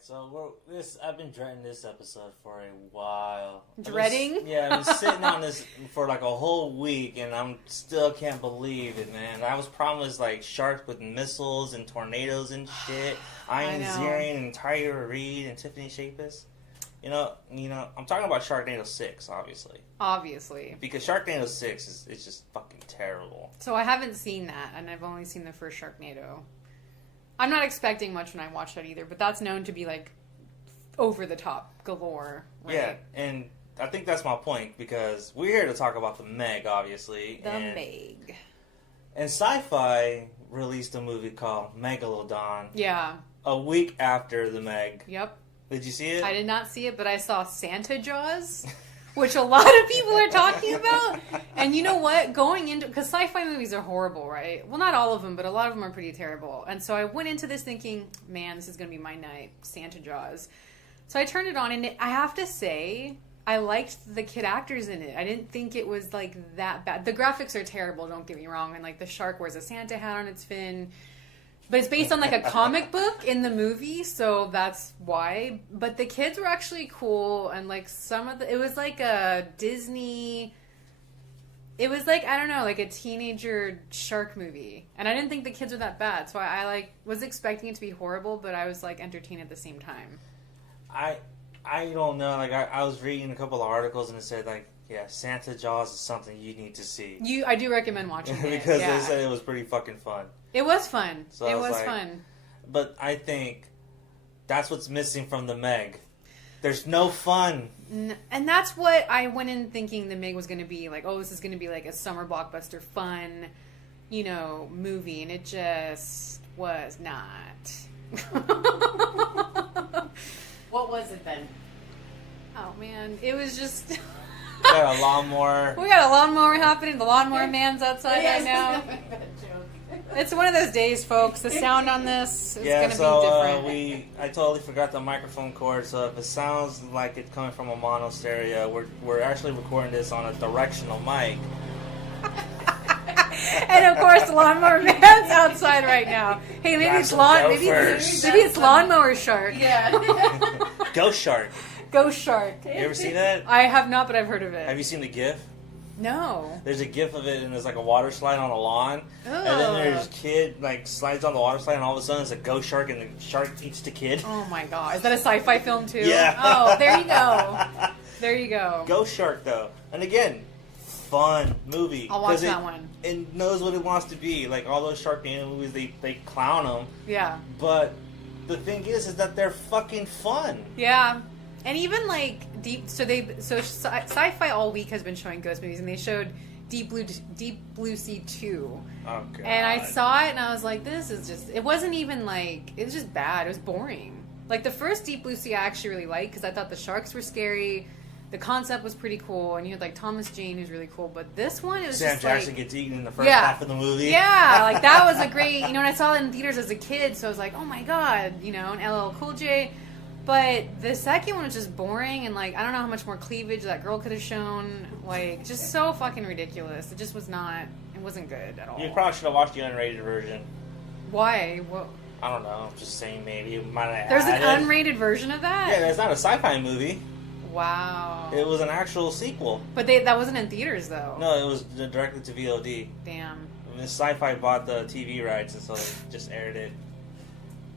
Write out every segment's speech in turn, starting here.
So I've been dreading this episode for a while. Dreading? I've been sitting on this for like a whole week, and I'm still can't believe it, man. I was promised like sharks with missiles and tornadoes and shit. Ian Ziering and Tyler Reed and Tiffany Shapis. You know, I'm talking about Sharknado 6, obviously. Obviously. Because Sharknado 6 is just fucking terrible. So I haven't seen that, and I've only seen the first Sharknado. I'm not expecting much when I watch that either, but that's known to be, like, over-the-top galore, right? Yeah, and I think that's my point, because we're here to talk about the MEG, obviously. The MEG. And Sci-Fi released a movie called Megalodon. Yeah. A week after the MEG. Yep. Did you see it? I did not see it, but I saw Santa Jaws, which a lot of people are talking about. And you know what? Going into... Because sci-fi movies are horrible, right? Well, not all of them, but a lot of them are pretty terrible. And so I went into this thinking, man, this is going to be my night. Santa Jaws. So I turned it on, and I have to say, I liked the kid actors in it. I didn't think it was, like, that bad. The graphics are terrible, don't get me wrong. And, like, the shark wears a Santa hat on its fin. But it's based on, like, a comic book in the movie, so that's why. But the kids were actually cool, and, like, it was like a Disney... It was like, I don't know, like a teenager shark movie. And I didn't think the kids were that bad, so I like, was expecting it to be horrible, but I was, like, entertained at the same time. I don't know, like, I was reading a couple of articles, and it said, like, yeah, Santa Jaws is something you need to see. I do recommend watching it. Because they said it was pretty fucking fun. It was fun. So it was fun. But I think that's what's missing from the MEG. There's no fun. And that's what I went in thinking the MEG was going to be. Like, oh, this is going to be like a summer blockbuster fun, movie. And it just was not. What was it then? Oh, man. It was just... We got a lawnmower. We got a lawnmower happening. The lawnmower man's outside right now. It's one of those days, folks. The sound on this is going to be different. I totally forgot the microphone cord, so if it sounds like it's coming from a mono stereo, we're actually recording this on a directional mic. And of course, the lawnmower man's outside right now. Hey, maybe it's lawnmower shark. Yeah. Ghost shark. Ghost shark. You ever seen that? I have not, but I've heard of it. Have you seen the GIF? No. There's a GIF of it, and there's like a water slide on a lawn, and then there's kid like slides on the water slide, and all of a sudden it's a ghost shark, and the shark eats the kid. Oh my god! Is that a sci-fi film too? Yeah. Oh, there you go. There you go. Ghost shark though, and again, fun movie. I'll watch that one. It knows what it wants to be. Like all those Sharknado movies, they clown them. Yeah. But the thing is that they're fucking fun. Yeah. And even like Sci-Fi all week has been showing ghost movies, and they showed Deep Blue Sea 2. Oh god. And I saw it, and I was like, this is just... It wasn't even like... It was just bad. It was boring. Like the first Deep Blue Sea I actually really liked, because I thought the sharks were scary. The concept was pretty cool, and you had like Thomas Jane, who's really cool. But this one, it was Sam just Jackson like... gets eaten in the first half of the movie. Yeah, like that was a great... And I saw it in theaters as a kid, so I was like, oh my god, and LL Cool J... But the second one was just boring, and, like, I don't know how much more cleavage that girl could have shown. Like, just so fucking ridiculous. It just was not... It wasn't good at all. You probably should have watched the unrated version. Why? What? I don't know. I'm just saying maybe. You might have There's an unrated version of that? Yeah, it's not a sci-fi movie. Wow. It was an actual sequel. But that wasn't in theaters, though. No, it was directed to VOD. Damn. I mean, Sci-Fi bought the TV rights, and so they just aired it.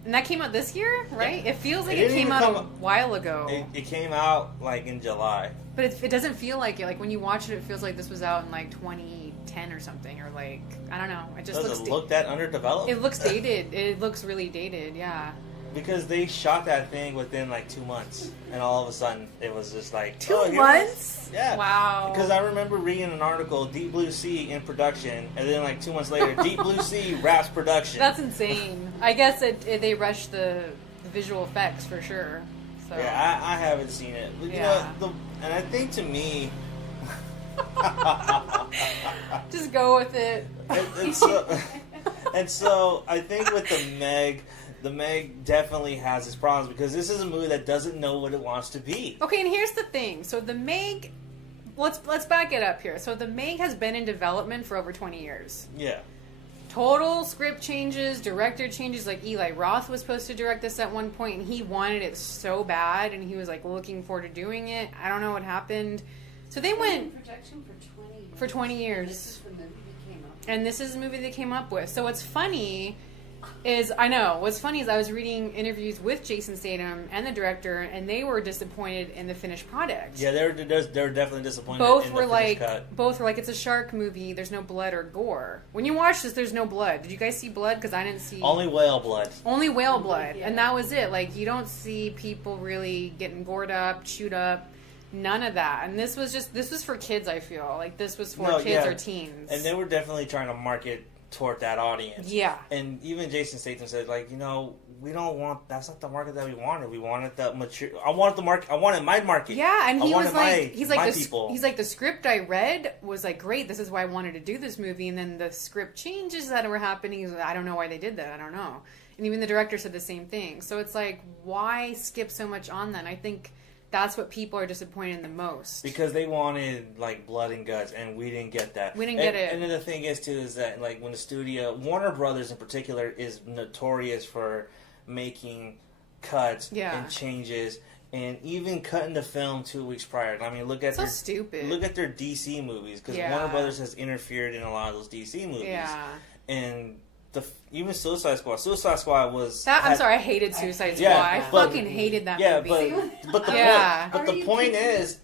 And that came out this year, right? Yeah. It feels like it came out a while ago. It came out, like, in July. But it doesn't feel like it. Like, when you watch it, it feels like this was out in, like, 2010 or something. Or, like, I don't know. It just Does it look that underdeveloped? It looks dated. It looks really dated, yeah. Because they shot that thing within, like, 2 months. And all of a sudden, it was just like... 2 months? Yeah. Wow. Because I remember reading an article, Deep Blue Sea in production, and then, like, 2 months later, Deep Blue Sea wraps production. That's insane. I guess they rushed the visual effects for sure. So. Yeah, I haven't seen it. But, yeah. And I think to me... Just go with it. And so, I think with the MEG... The MEG definitely has its problems because this is a movie that doesn't know what it wants to be. Okay, and here's the thing. So the MEG, let's back it up here. So the MEG has been in development for over 20 years. Yeah. total script changes, director changes. Like Eli Roth was supposed to direct this at one point, and he wanted it so bad, and he was like looking forward to doing it. I don't know what happened. So they went production for 20 years. This is the movie they came up with. And this is the movie they came up with. So what's funny is I was reading interviews with Jason Statham and the director, and they were disappointed in the finished product. Yeah, they're definitely disappointed. Both in were the like, cut. it's a shark movie. There's no blood or gore. When you watch this, there's no blood. Did you guys see blood? Because I didn't see Only whale blood. Only whale blood, Yeah. and that was it. Like, you don't see people really getting gored up, chewed up. None of that. And this was for kids. I feel like this was for kids or teens. And they were definitely trying to market toward that audience. Yeah. And even Jason Statham said, like, we don't want, that's not the market that we wanted. We wanted the mature, I wanted my market. Yeah, and he was like, people. he's like, the script I read was like, great, this is why I wanted to do this movie. And then the script changes that were happening, he's like, I don't know why they did that. I don't know. And even the director said the same thing. So it's like, why skip so much on that? And I think that's what people are disappointed in the most. Because they wanted, like, blood and guts, and we didn't get that. We didn't get it. And then the thing is, too, is that, like, when the studio, Warner Brothers in particular, is notorious for making cuts and changes, and even cutting the film 2 weeks prior. I mean, look at stupid. Look at their DC movies, because Warner Brothers has interfered in a lot of those DC movies. Yeah. And even Suicide Squad. Suicide Squad was... I'm sorry, I hated Suicide Squad. I fucking hated that movie. But the point is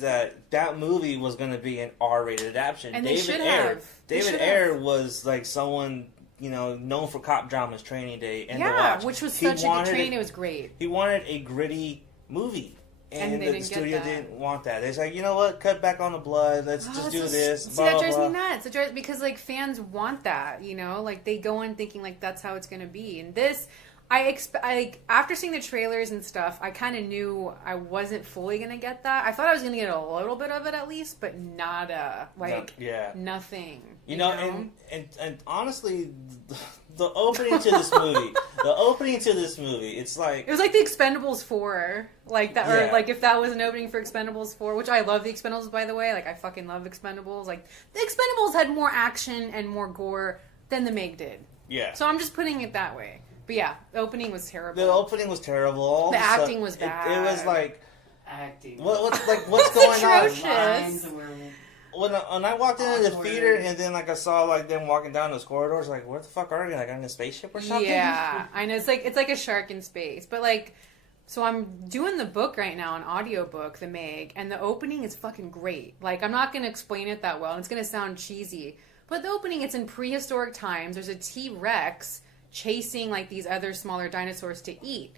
that movie was going to be an R-rated adaptation. And David Ayer was like someone, known for cop dramas, Training Day, and The Watch. Which was such a good training. It was great. He wanted a gritty movie. And the studio that. didn't want that. They're like, you know what? Cut back on the blood. Let's just do this. See, that drives me nuts. It drives, because like fans want that, like they go in thinking like that's how it's going to be. And this, after seeing the trailers and stuff, I kind of knew I wasn't fully going to get that. I thought I was going to get a little bit of it at least, but nada. Nothing. You know? And honestly, the opening to this movie, it's like... It was like the Expendables 4. Like that, or like if that was an opening for Expendables 4, which I love the Expendables, by the way. Like, I fucking love Expendables. Like, the Expendables had more action and more gore than the MEG did. Yeah. So I'm just putting it that way. But yeah, the opening was terrible. The opening was terrible. The acting was bad. It was like... Acting. What's going atrocious. on? When I walked into the theater and then I saw them walking down those corridors, like, where the fuck are we? Like, on a spaceship or something? Yeah, I know. It's like a shark in space. But so I'm doing the book right now, an audiobook, the MEG, and the opening is fucking great. Like, I'm not going to explain it that well, and it's going to sound cheesy. But the opening, it's in prehistoric times. There's a T-Rex chasing these other smaller dinosaurs to eat.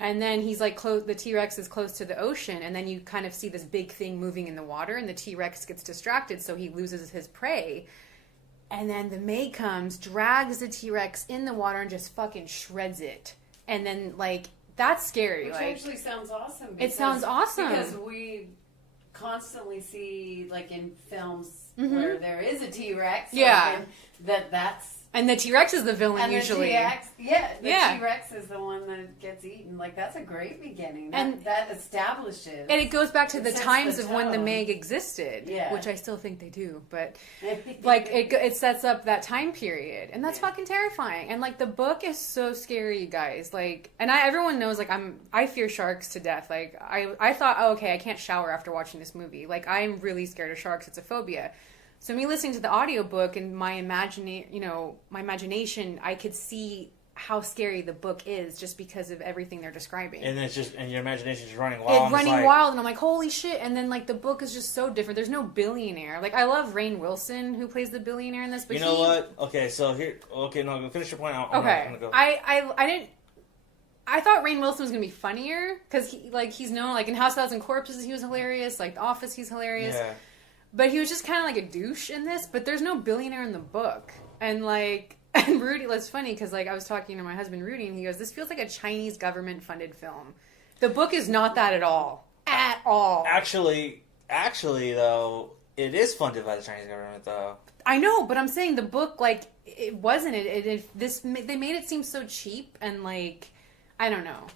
And then he's the T-Rex is close to the ocean, and then you kind of see this big thing moving in the water, and the T-Rex gets distracted, so he loses his prey. And then the MEG comes, drags the T-Rex in the water, and just fucking shreds it. And then, that's scary. Which actually sounds awesome. It sounds awesome. Because we constantly see, in films where there is a T-Rex. Yeah. That's... And the T-Rex is the villain usually. T-Rex is the one that gets eaten. That's a great beginning. That establishes. And it goes back to the times of when the MEG existed, yeah. which I still think they do. But it sets up that time period, and that's fucking terrifying. And the book is so scary, you guys. Everyone knows I fear sharks to death. I thought, oh, okay, I can't shower after watching this movie. I'm really scared of sharks. It's a phobia. So me listening to the audiobook and my imagination, I could see how scary the book is just because of everything they're describing. And your imagination is running wild. It's running wild, and I'm like, holy shit! And then the book is just so different. There's no billionaire. I love Rainn Wilson who plays the billionaire in this, but what? Okay, so here. Okay, no, finish your point. I'm gonna go. I didn't. I thought Rainn Wilson was gonna be funnier because he's known in House of 1,000 Corpses he was hilarious. The Office he's hilarious. Yeah. But he was just kind of like a douche in this, but there's no billionaire in the book. And and Rudy, that's funny because I was talking to my husband Rudy and he goes, this feels like a Chinese government funded film. The book is not that at all. At all. Actually though, it is funded by the Chinese government though. I know, but I'm saying the book, it wasn't. They made it seem so cheap and I don't know.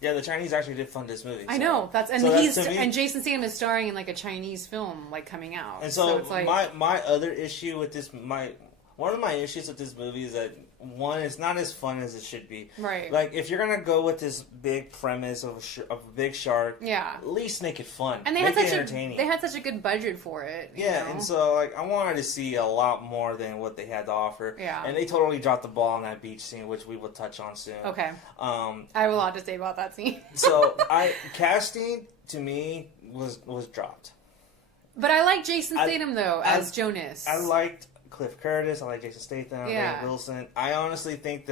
Yeah, the Chinese actually did fund this movie. I know and Jason Statham is starring in a Chinese film coming out. And so it's my other issue with this, one of my issues with this movie is that, one, it's not as fun as it should be. Right. Like, if you're gonna go with this big premise of a big shark, yeah, at least make it fun. And they make had it such entertaining. they had such a good budget for it. Yeah, and so like I wanted to see a lot more than what they had to offer. Yeah. And they totally dropped the ball on that beach scene, which we will touch on soon. Okay. I have a lot to say about that scene. So casting to me was dropped. But I like Jason Statham though as Jonas. I liked Cliff Curtis. I like Jason Statham. Yeah. Ray Wilson. I honestly think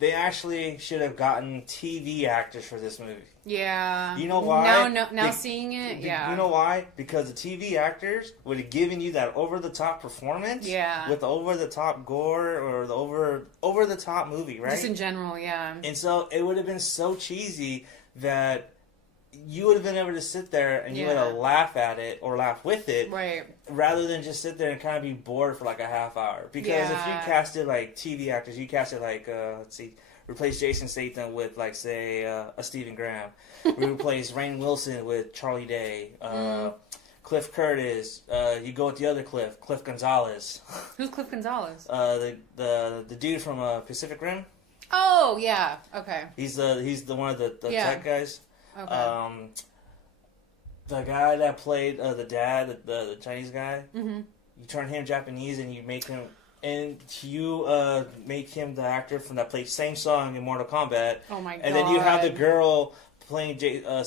they actually should have gotten TV actors for this movie. Yeah. You know why? Now seeing it, yeah. You know why? Because the TV actors would have given you that over-the-top performance. Yeah. With the over-the-top gore or the over-the-top movie, right? Just in general, yeah. And so it would have been so cheesy that you would have been able to sit there and you would have laughed at it or laugh with it, right? Rather than just sit there and kind of be bored for like a half hour. Because if you casted like TV actors, you casted like replace Jason Statham with like say a Stephen Graham, we replace Rainn Wilson with Charlie Day, Cliff Curtis. You go with the other Cliff Gonzalez. Who's Cliff Gonzalez? The dude from Pacific Rim. Oh yeah, okay. He's the one of the tech guys. Okay. The guy that played the dad, the Chinese guy, mm-hmm. you turn him Japanese and you make him the actor from that played same song in Mortal Kombat. Oh my god! And then you have the girl playing Jason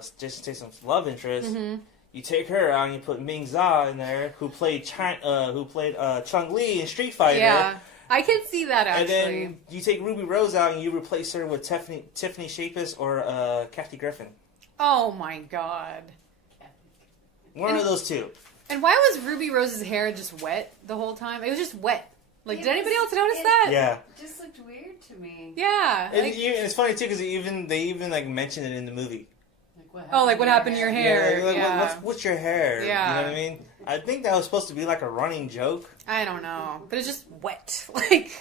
Statham's love interest. Mm-hmm. You take her out and you put Ming Za in there, who played Chun Li in Street Fighter. Yeah. I can see that actually. And then you take Ruby Rose out and you replace her with Tiffany Shapis or Kathy Griffin. Oh my god. One of those two. And why was Ruby Rose's hair just wet the whole time? It was just wet. Like, did anybody else notice that? Yeah. It just looked weird to me. Yeah. And it's funny too because they even like mention it in the movie. What happened to your hair? Yeah. What's your hair? Yeah. You know what I mean? I think that was supposed to be like a running joke. I don't know, but it's just wet. Like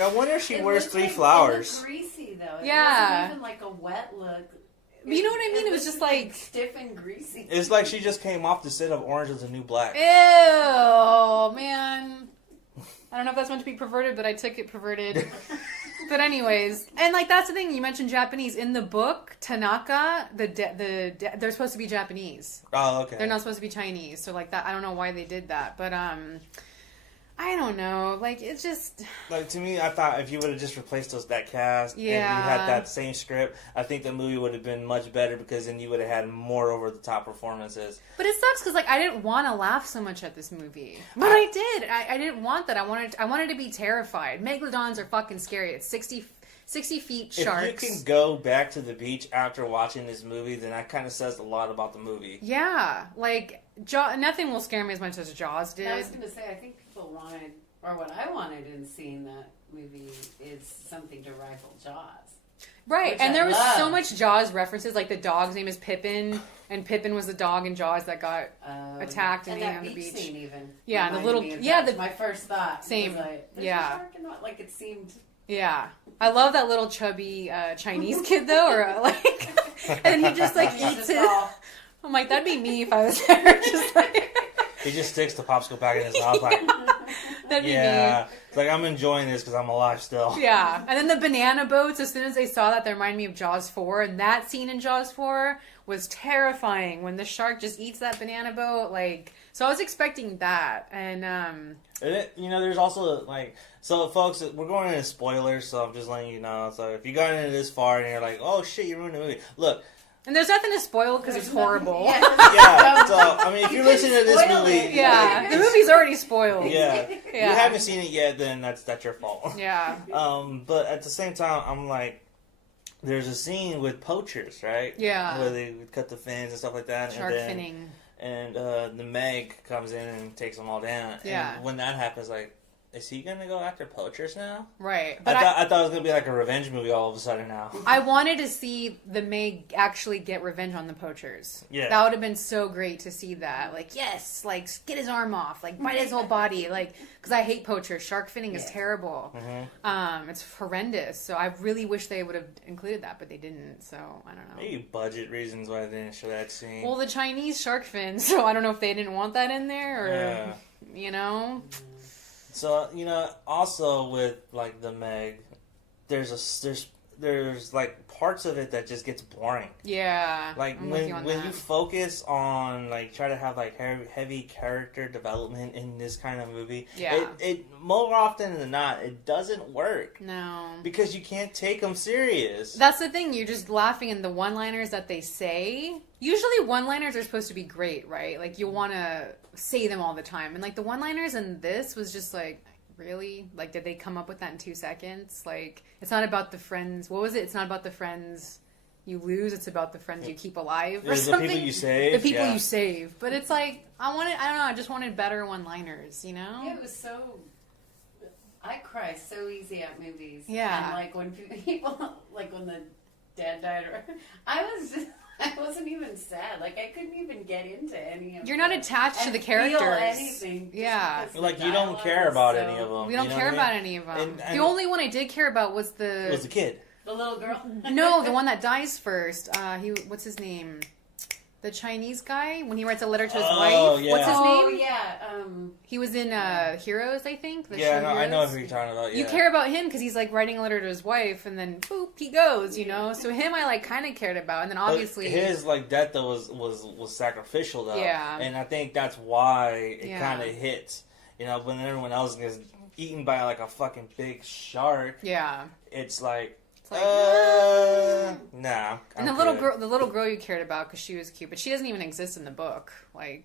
I wonder if she wears three like, flowers. It looked greasy though. Yeah. It wasn't even like a wet look. You know what I mean? It was just like stiff and greasy. It's like she just came off the set of Orange Is the New Black. Ew, man. I don't know if that's meant to be perverted, but I took it perverted. But anyways, and like that's the thing, you mentioned Japanese in the book. Tanaka, they're supposed to be Japanese. Oh, okay. They're not supposed to be Chinese, so like that. I don't know why they did that, but I don't know. Like it's just like to me, I thought if you would have just replaced that cast and you had that same script, I think the movie would have been much better because then you would have had more over the top performances. But it sucks because like I didn't want to laugh so much at this movie, but I did. I didn't want that. I wanted to be terrified. Megalodons are fucking scary. It's 60 feet sharks. If you can go back to the beach after watching this movie, then that kind of says a lot about the movie. Yeah, like nothing will scare me as much as Jaws did. I was going to say, I think people wanted, or what I wanted in seeing that movie is something to rival Jaws. Right, and there was so much Jaws references, like the dog's name is Pippin, and Pippin was the dog in Jaws that got attacked and on the beach. Scene even. Yeah, the little my first thought. Same. Was like, like it seemed. Yeah, I love that little chubby Chinese kid though, or like, and he just like eats it. I'm like, that'd be me if I was there. Just like he just sticks the popsicle back in his mouth like. That'd be me. It's like I'm enjoying this because I'm alive still. Yeah, and then the banana boats. As soon as they saw that, they reminded me of Jaws 4, and that scene in Jaws 4 was terrifying when the shark just eats that banana boat. Like, so I was expecting that, and there's also like, so folks, we're going into spoilers, so I'm just letting you know. So if you got into this far and you're like, oh shit, you ruined the movie, look. And there's nothing to spoil because it's horrible. Yeah, so, I mean, if you listen to this movie... Yeah, the movie's already spoiled. Yeah. If you haven't seen it yet, then that's your fault. Yeah. But at the same time, I'm like, there's a scene with poachers, right? Yeah. Where they cut the fins and stuff like that. Shark finning. And the MEG comes in and takes them all down. Yeah. And when that happens, like, is he going to go after poachers now? Right. But I thought it was going to be like a revenge movie all of a sudden now. I wanted to see the MEG actually get revenge on the poachers. Yeah. That would have been so great to see that. Like, yes, like, get his arm off. Like, bite his whole body. Like, because I hate poachers. Shark finning is terrible. Mm-hmm. It's horrendous. So I really wish they would have included that, but they didn't. So, I don't know. Maybe budget reasons why they didn't show that scene. Well, the Chinese shark fin. So I don't know if they didn't want that in there or, you know. So also with like the Meg, there's like parts of it that just gets boring. Yeah. Like when you focus on like try to have like heavy character development in this kind of movie, it more often than not it doesn't work. No. Because you can't take them serious. That's the thing. You're just laughing in the one-liners that they say. Usually one-liners are supposed to be great, right? Like you want to say them all the time. And like the one-liners in this was just like, really? Like, did they come up with that in 2 seconds? Like, it's not about the friends. What was it? It's not about the friends you lose. It's about the friends you keep alive or something. The people you save. The people you save. But it's like, I don't know. I just wanted better one-liners, you know? Yeah, it was so... I cry so easy at movies. Yeah. And like when people, like when the dad died, I wasn't even sad. Like I couldn't even get into any of You're not attached to the characters. Feel anything. Yeah. Like you don't care about any of them. We don't care about any of them. And the only one I did care about was the kid. The little girl. No, the one that dies first. What's his name? The Chinese guy, when he writes a letter to his wife. Yeah. What's his name? Oh, yeah. He was in Heroes, I think. I know who you're talking about. Yeah. You care about him because he's like writing a letter to his wife, and then boop, he goes. You know, so him I like kind of cared about, and then obviously his like death though was sacrificial though. Yeah, and I think that's why it kind of hits. You know, when everyone else gets eaten by like a fucking big shark. Yeah, it's like. Nah. And the little girl you cared about because she was cute, but she doesn't even exist in the book. Like,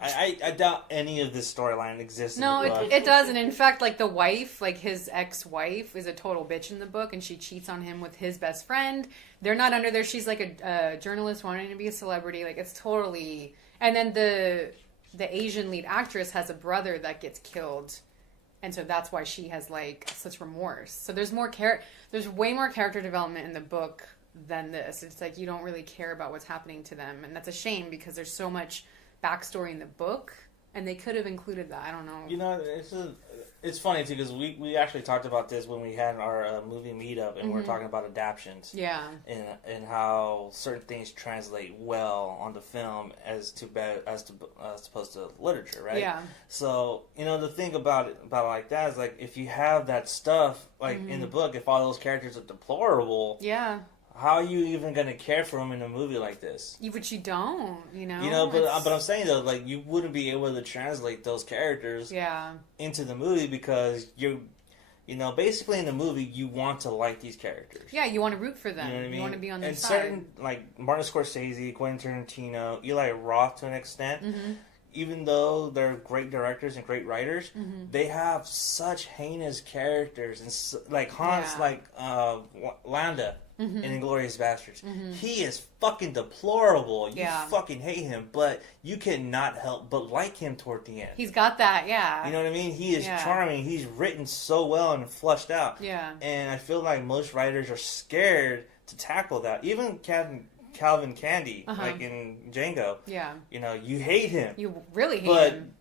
I doubt any of this storyline exists. No, in the book. it doesn't. In fact, like the wife, like his ex-wife, is a total bitch in the book, and she cheats on him with his best friend. They're not under there. She's like a journalist wanting to be a celebrity. Like it's totally. And then the Asian lead actress has a brother that gets killed. And so that's why she has like such remorse. So there's way more character development in the book than this. It's like you don't really care about what's happening to them, and that's a shame because there's so much backstory in the book, and they could have included that. I don't know. You know, it's funny too because we actually talked about this when we had our movie meetup, and we were talking about adaptions. Yeah. And how certain things translate well onto film as opposed to literature, right? Yeah. So the thing about it like that is like if you have that stuff like in the book, if all those characters are deplorable, yeah. How are you even gonna care for them in a movie like this? But you don't, But I'm saying though, like you wouldn't be able to translate those characters, into the movie because basically in the movie you want to like these characters. Yeah, you want to root for them. You know what I mean? You want to be on their side. And certain like Martin Scorsese, Quentin Tarantino, Eli Roth to an extent. Mm-hmm. Even though they're great directors and great writers, they have such heinous characters and like Hans, like Landa. In Inglourious Basterds. He is fucking deplorable. You fucking hate him, but you cannot help but like him toward the end. He's got that, yeah. You know what I mean? He is charming. He's written so well and fleshed out. Yeah. And I feel like most writers are scared to tackle that. Even Calvin Candy, like in Django. Yeah. You hate him. You really hate him.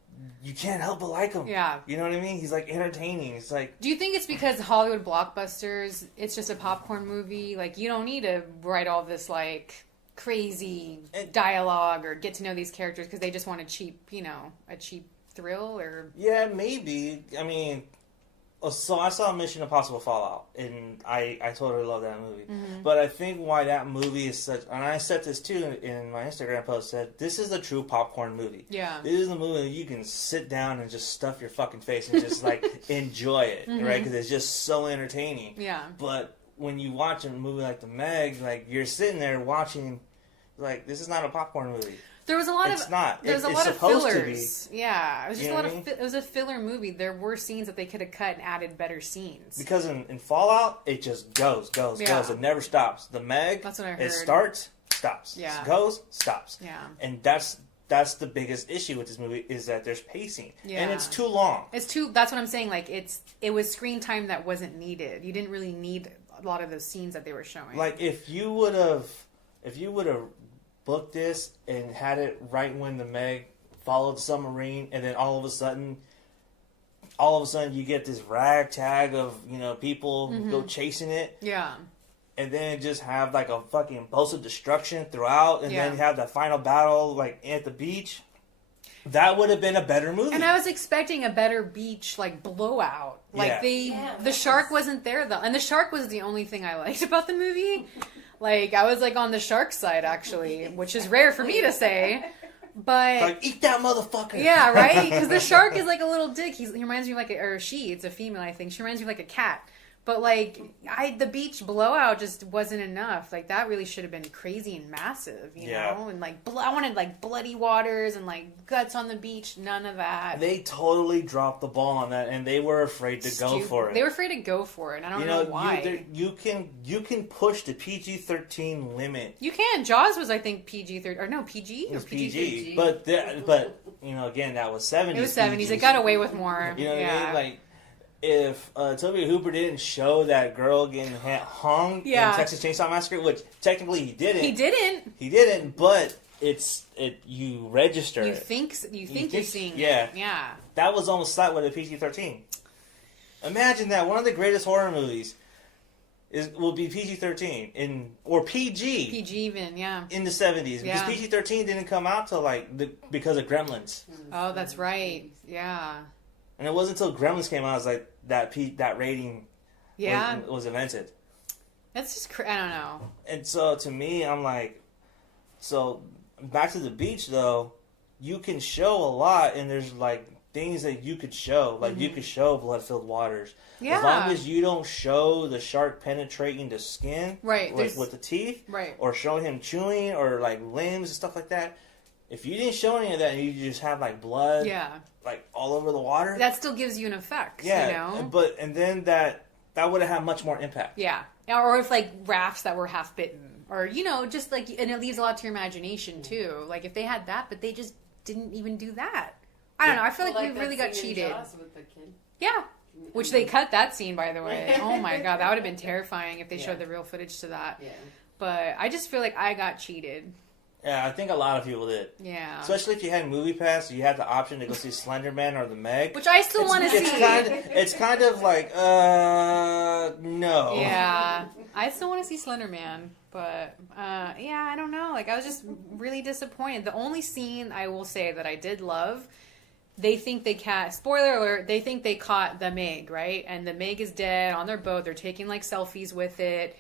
You can't help but like him. Yeah. You know what I mean? He's like entertaining. It's like. Do you think it's because Hollywood blockbusters, it's just a popcorn movie? Like, you don't need to write all this, like, crazy dialogue or get to know these characters because they just want a cheap thrill or. Yeah, maybe. I mean. So I saw Mission Impossible Fallout, and I totally love that movie. Mm-hmm. But I think why that movie is such... And I said this, too, in my Instagram post, said, this is a true popcorn movie. Yeah. This is a movie that you can sit down and just stuff your fucking face and just, like, enjoy it, right? Because it's just so entertaining. Yeah. But when you watch a movie like The Meg, like, you're sitting there watching, like, this is not a popcorn movie. There was a lot it's not. There's a lot of fillers. Yeah, it was just a lot of. It was a filler movie. There were scenes that they could have cut and added better scenes. Because in Fallout, it just goes. It never stops. The Meg, that's what I heard. It starts, stops. Yeah, goes, stops. Yeah, and that's the biggest issue with this movie is that there's pacing. Yeah, and it's too long. That's what I'm saying. Like it was screen time that wasn't needed. You didn't really need a lot of those scenes that they were showing. Like if you would have booked this and had it right when the Meg followed the submarine, and then all of a sudden you get this ragtag of people go chasing it. Yeah, and then just have like a fucking post of destruction throughout, and then you have the final battle like at the beach. That would have been a better movie. And I was expecting a better beach, like, blowout. Like, the shark wasn't there, though. And the shark was the only thing I liked about the movie. Like, I was, like, on the shark side, actually, which is rare for me to say. But... Like, eat that motherfucker! Yeah, right? Because the shark is, like, a little dick. He reminds me of, like, it's a female, I think. She reminds me of, like, a cat. But, like, the beach blowout just wasn't enough. Like, that really should have been crazy and massive, you know? And, like, I wanted, like, bloody waters and, like, guts on the beach. None of that. They totally dropped the ball on that, and they were afraid to go for it. They were afraid to go for it. I don't know why. You can push the PG-13 limit. You can. Jaws was, I think, PG-13. Or, no, PG? It was PG. But, you know, again, that was 70s. It was 70s. PG. It got away with more. You know what I mean? Like... If Toby Hooper didn't show that girl getting hung in Texas Chainsaw Massacre, which technically he didn't. He didn't, but you register it. You think you're seeing it. Yeah. That was almost slapped with a PG-13. Imagine that one of the greatest horror movies will be PG-13 or PG. PG even, yeah. In the 70s because PG-13 didn't come out till because of Gremlins. Oh, that's right. Yeah. And it wasn't until Gremlins came out, it was like that rating was invented. That's just, I don't know. And so to me, I'm like, so back to the beach though, you can show a lot and there's like things that you could show. Like you could show blood-filled waters. Yeah. As long as you don't show the shark penetrating the skin. Right. Like with the teeth. Right. Or show him chewing or like limbs and stuff like that. If you didn't show any of that and you just have like blood. Yeah. Like all over the water. That still gives you an effect. Yeah, you know? and then that would have had much more impact. Yeah, or if like rafts that were half bitten, or just like, and it leaves a lot to your imagination too. Like if they had that, but they just didn't even do that. I don't know. I feel like we really got cheated. With the kid. Yeah, which they cut that scene, by the way. Oh my god, that would have been terrifying if they showed the real footage to that. Yeah, but I just feel like I got cheated. Yeah, I think a lot of people did. Yeah. Especially if you had Movie Pass, you had the option to go see Slender Man or the Meg. Which I still want to see. It's kind of like, no. Yeah. I still want to see Slender Man. But, I don't know. Like, I was just really disappointed. The only scene I will say that I did love, they think spoiler alert, they think they caught the Meg, right? And the Meg is dead on their boat. They're taking, like, selfies with it.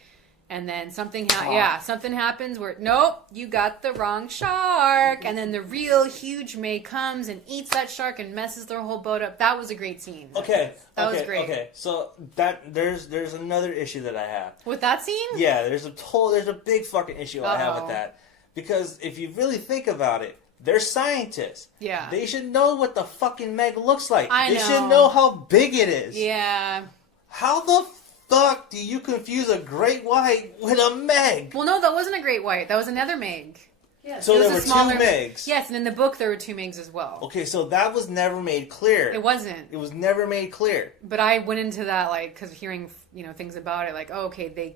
And then something happens where, nope, you got the wrong shark. And then the real huge Meg comes and eats that shark and messes their whole boat up. That was a great scene. Okay. That was great. Okay, so there's another issue that I have. With that scene? Yeah, there's a big fucking issue I have with that. Because if you really think about it, they're scientists. Yeah. They should know what the fucking Meg looks like. They should know how big it is. Yeah. How the fuck do you confuse a great white with a Meg? Well, no, that wasn't a great white. That was another Meg. Yeah. So there were two Megs. Yes, and in the book there were two Megs as well. Okay, so that was never made clear. It wasn't. It was never made clear. But I went into that because hearing things about it, like, oh, okay,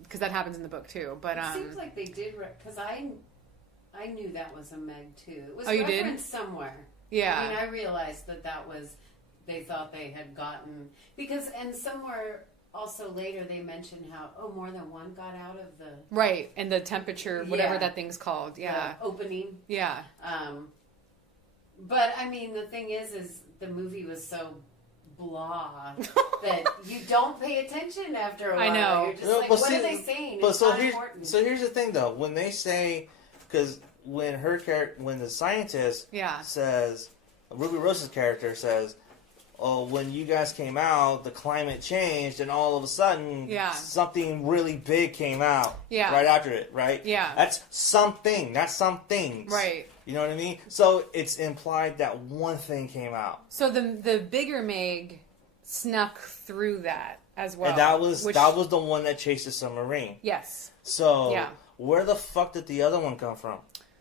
because that happens in the book too. But it seems like they did because I knew that was a Meg too. It was you did? referenced somewhere. Yeah. I mean, I realized that was they thought they had gotten and somewhere. Also, later they mentioned how more than one got out of the and the temperature, whatever that thing's called, the opening, yeah. But I mean, the thing is the movie was so blah that you don't pay attention after a while. I know. You're just what are they saying? But so here's the thing, though. When they say, because when the scientist says, Ruby Rose's character says, oh, when you guys came out, the climate changed, and all of a sudden, something really big came out right after it, right? Yeah. That's something. That's some things. Right. You know what I mean? So it's implied that one thing came out. So the bigger Meg snuck through that as well. And that was the one that chased the submarine. Yes. So where the fuck did the other one come from?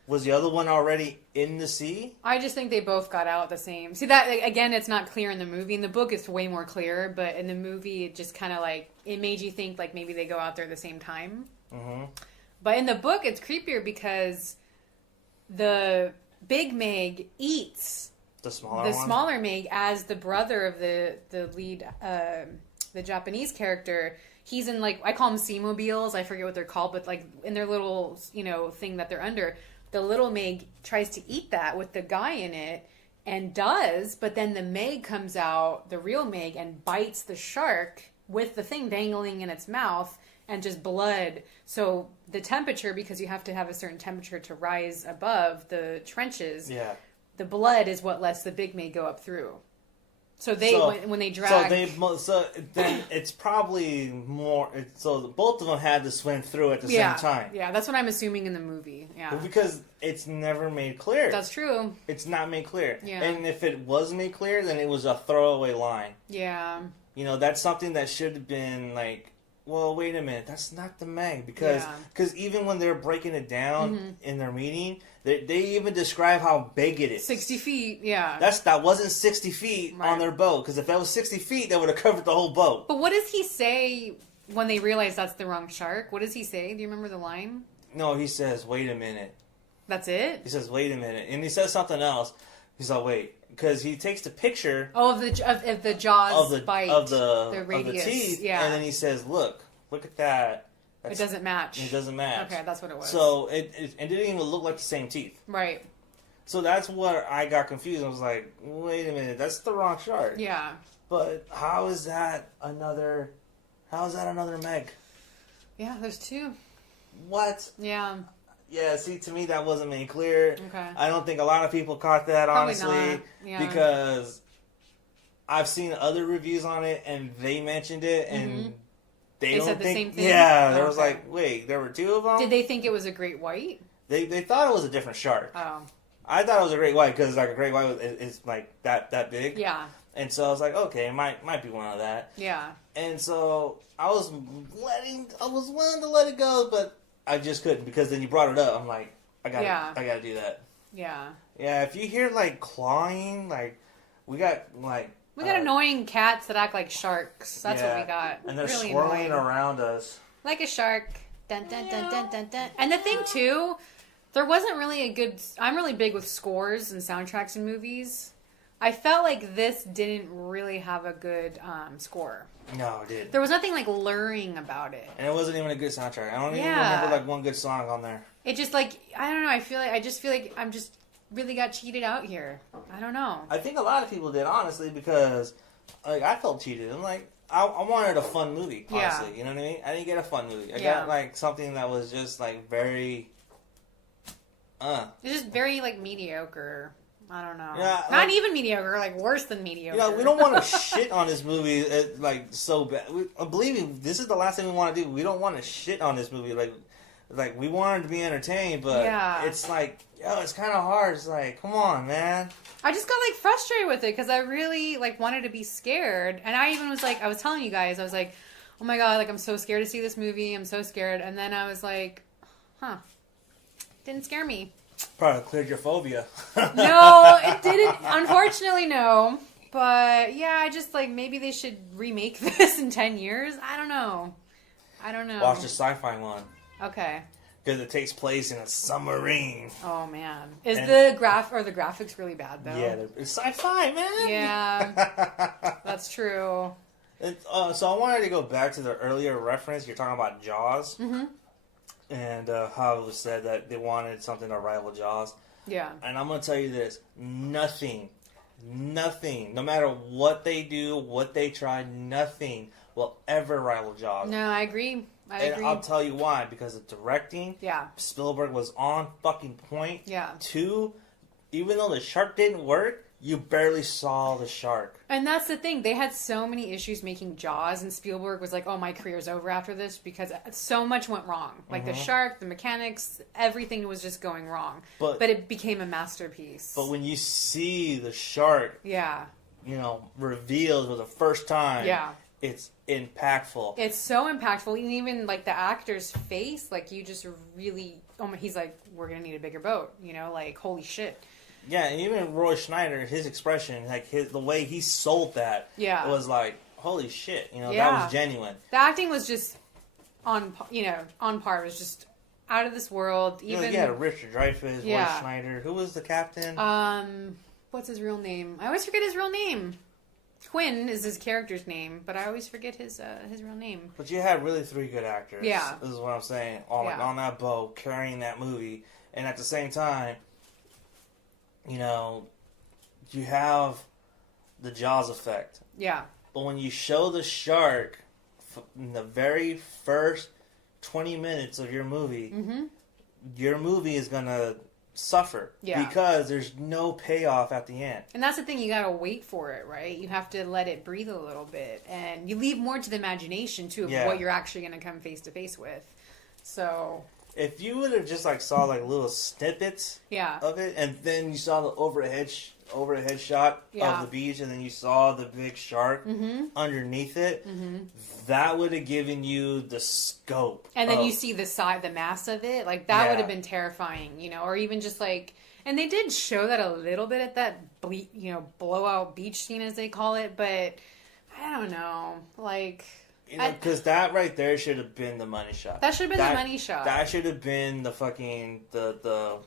Was the other one already in the sea? I just think they both got out the same. See, that, again, it's not clear in the movie. In the book, it's way more clear. But in the movie, it just kind of it made you think maybe they go out there at the same time. Mm-hmm. But in the book, it's creepier because the big Meg eats the smaller Meg as the brother of the lead, the Japanese character. He's in I call them sea mobiles. I forget what they're called, but in their little thing that they're under. the little Meg tries to eat that with the guy in it and does, but then the Meg comes out, the real Meg, and bites the shark with the thing dangling in its mouth and just blood. So the temperature, because you have to have a certain temperature to rise above the trenches, the blood is what lets the big Meg go up through. So when they drag, so then it's probably more. So both of them had to swim through at the same time. Yeah, that's what I'm assuming in the movie. Yeah, because it's never made clear. That's true. It's not made clear. Yeah, and if it was made clear, then it was a throwaway line. Yeah, that's something that should have been like, well, wait a minute, that's not the Meg, because even when they're breaking it down in their meeting, they even describe how big it is. 60 feet, yeah. That wasn't 60 feet on their boat, because if that was 60 feet, that would have covered the whole boat. But what does he say when they realize that's the wrong shark? What does he say? Do you remember the line? No, he says, wait a minute. That's it? He says, wait a minute. And he says something else. He's like, wait. Because he takes the picture of the jaws bite, of the radius, teeth, yeah. And then he says, look at that. It doesn't match. It doesn't match. Okay, that's what it was. So it didn't even look like the same teeth. Right. So that's where I got confused. I was like, wait a minute, that's the wrong shark. Yeah. But how is that another Meg? Yeah, there's two. What? Yeah. Yeah, see, to me that wasn't made clear. Okay. I don't think a lot of people caught that, Probably honestly. not. Yeah. Because I've seen other reviews on it, and they mentioned it, and they don't said the think, same thing? Yeah, there was like, wait, there were two of them? Did they think it was a great white? They thought it was a different shark. Oh. I thought it was a great white, because like a great white is like that big. Yeah. And so I was like, okay, it might be one of that. Yeah. And so I was willing to let it go, but I just couldn't, because then you brought it up. I'm like, I gotta do that. Yeah. Yeah, if you hear like clawing, like we got annoying cats that act like sharks. That's what we got. And they're really swirling annoying. around us. Like a shark. Dun, dun, dun, dun, dun, dun. And the thing too, there wasn't really a good. I'm really big with scores and soundtracks in movies. I felt like this didn't really have a good score. No, it didn't. There was nothing like luring about it. And it wasn't even a good soundtrack. I don't even remember like one good song on there. It just like, I don't know, I just feel like I'm just really got cheated out here. I don't know. I think a lot of people did, honestly, because like I felt cheated. I'm like, I wanted a fun movie, honestly. Yeah. You know what I mean? I didn't get a fun movie. I got like something that was just like very It's just very like mediocre. I don't know. Yeah, Not even mediocre, like worse than mediocre. We don't want to shit on this movie like so bad. Believe me, this is the last thing we want to do. We don't want to shit on this movie. Like we wanted to be entertained, but it's like, it's kind of hard. It's like, come on, man. I just got like frustrated with it because I really like wanted to be scared, and I even was like, I was telling you guys, I was like, oh my god, like I'm so scared to see this movie. I'm so scared, and then I was like, didn't scare me. Probably cleared your phobia. No, it didn't. Unfortunately, no. But yeah, I just like maybe they should remake this in 10 years. I don't know. Watch the sci-fi one. Okay. Because it takes place in a submarine. Oh man, the graphics really bad though? Yeah, it's sci-fi, man. Yeah, that's true. So I wanted to go back to the earlier reference. You're talking about Jaws. Mm-hmm. And how it was said that they wanted something to rival Jaws. Yeah. And I'm going to tell you this. Nothing, no matter what they do, what they try, nothing will ever rival Jaws. No, I agree. And I'll tell you why. Because the directing, Spielberg was on fucking point. Yeah. 2, even though the shark didn't work, you barely saw the shark. And that's the thing. They had so many issues making Jaws, and Spielberg was like, oh, my career's over after this because so much went wrong. Like the shark, the mechanics, everything was just going wrong. But it became a masterpiece. But when you see the shark, revealed for the first time, it's impactful. It's so impactful. And even like the actor's face, like you just really, he's like, we're going to need a bigger boat, like holy shit. Yeah, and even Roy Schneider, his expression, like the way he sold that, was like, holy shit, that was genuine. The acting was just on par. It was just out of this world. Even Richard Dreyfuss, Roy Schneider. Who was the captain? What's his real name? I always forget his real name. Quinn is his character's name, but I always forget his real name. But you had really 3 good actors. Yeah. This is what I'm saying. On that boat, carrying that movie. And at the same time, you know, you have the Jaws effect. Yeah. But when you show the shark in the very first 20 minutes of your movie, your movie is going to suffer. Yeah. Because there's no payoff at the end. And that's the thing, you gotta wait for it, right? You have to let it breathe a little bit. And you leave more to the imagination, too, of what you're actually going to come face to face with. So... If you would have just like saw like little snippets of it, and then you saw the overhead shot of the beach, and then you saw the big shark underneath it, that would have given you the scope. And then you see the mass of it, like that would have been terrifying, you know, or even just like, and they did show that a little bit at that blowout beach scene as they call it, but I don't know, like. You know, because that right there should have been the money shot. That should have been the money shot. That should have been the fucking the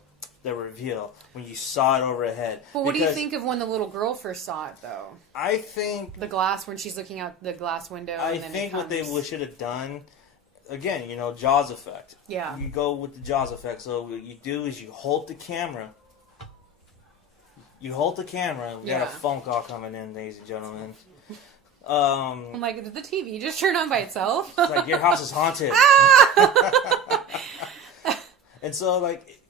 reveal when you saw it overhead. But what do you think of when the little girl first saw it, though? I think the glass when she's looking out the glass window. I think what they should have done, again, you know, Jaws effect. Yeah. You go with the Jaws effect. So what you do is you hold the camera. We got a phone call coming in, ladies and gentlemen. I'm like, did the TV just turn on by itself? It's like, your house is haunted. And so, like,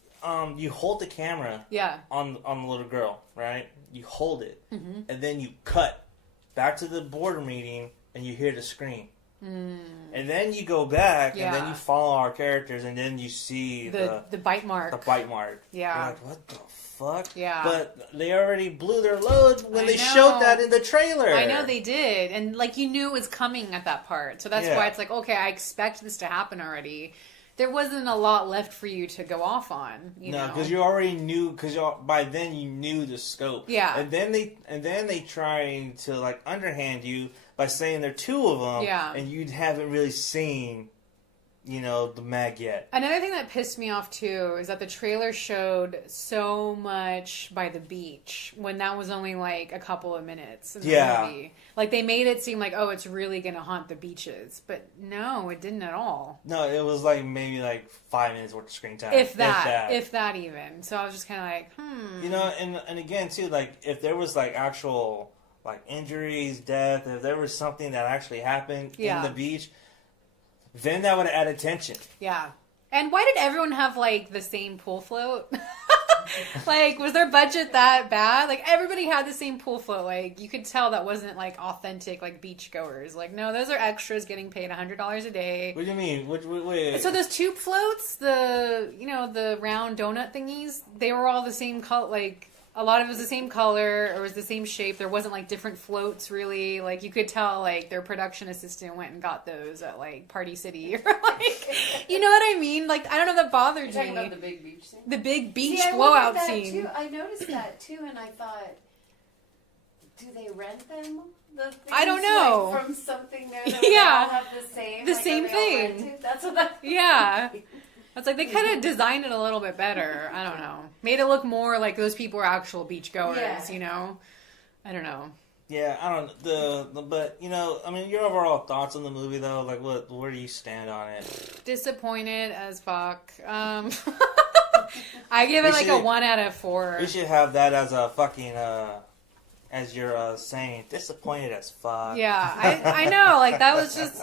you hold the camera on the little girl, right? You hold it, and then you cut back to the board meeting, and you hear the scream. And then you go back, and then you follow our characters, and then you see the bite mark. The bite mark. Yeah. You're like, what the fuck? Yeah. But they already blew their load when they showed that in the trailer. I know they did. And, like, you knew it was coming at that part. So that's why it's like, okay, I expect this to happen already. There wasn't a lot left for you to go off on, you know? No, because you already knew, by then you knew the scope. Yeah. And then they trying to, like, underhand you by saying there are 2 of them. Yeah. And you haven't really seen, you know, the MEG yet. Another thing that pissed me off, too, is that the trailer showed so much by the beach when that was only, like, a couple of minutes in the movie. Like, they made it seem like, oh, it's really going to haunt the beaches. But no, it didn't at all. No, it was, like, maybe, like, 5 minutes worth of screen time. If that even. So I was just kind of like, You know, and again, too, like, if there was, like, actual, like, injuries, death, if there was something that actually happened in the beach, then that would add attention. Yeah. And why did everyone have, like, the same pool float? Like, was their budget that bad? Like, everybody had the same pool float. Like, you could tell that wasn't, like, authentic, like, beach goers. Like, no, those are extras getting paid $100 a day. What do you mean? Wait. So those tube floats, the round donut thingies, they were all the same color, like... A lot of it was the same color, or was the same shape. There wasn't, like, different floats, really. Like, you could tell, like, their production assistant went and got those at, like, Party City. Or, like, you know what I mean? Like, I don't know if that bothered me. You're talking about the big beach scene? The big beach blowout scene. Too. I noticed that, too, and I thought, do they rent them? Things, I don't know. Like, from something there that they all have the same thing. That's what that Yeah. It's like they kind of designed it a little bit better. I don't know. Made it look more like those people were actual beach goers, you know? I don't know. Yeah, I don't but you know, I mean, your overall thoughts on the movie though, like where do you stand on it? Disappointed as fuck. I give it like a 1 out of 4. We should have that as a fucking as your saying, disappointed as fuck. Yeah, I know, like that was just.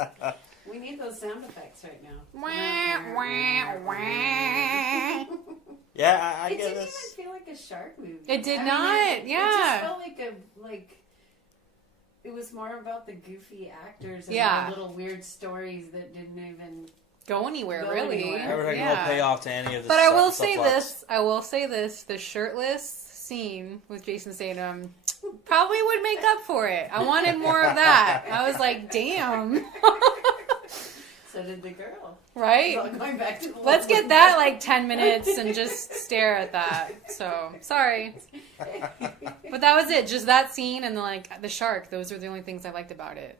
We need those sound effects right now. Wah, wah, wah. Yeah, I it get didn't this. even feel like a shark movie. It did not. It just felt like it was more about the goofy actors and the little weird stories that didn't even go anywhere, really. Never had no payoff to any of this. But I will say this: the shirtless scene with Jason Statham probably would make up for it. I wanted more of that. I was like, damn. So did the girl. Right? Going back to Let's get that like 10 minutes and just stare at that. So, sorry. But that was it. Just that scene and the shark. Those are the only things I liked about it.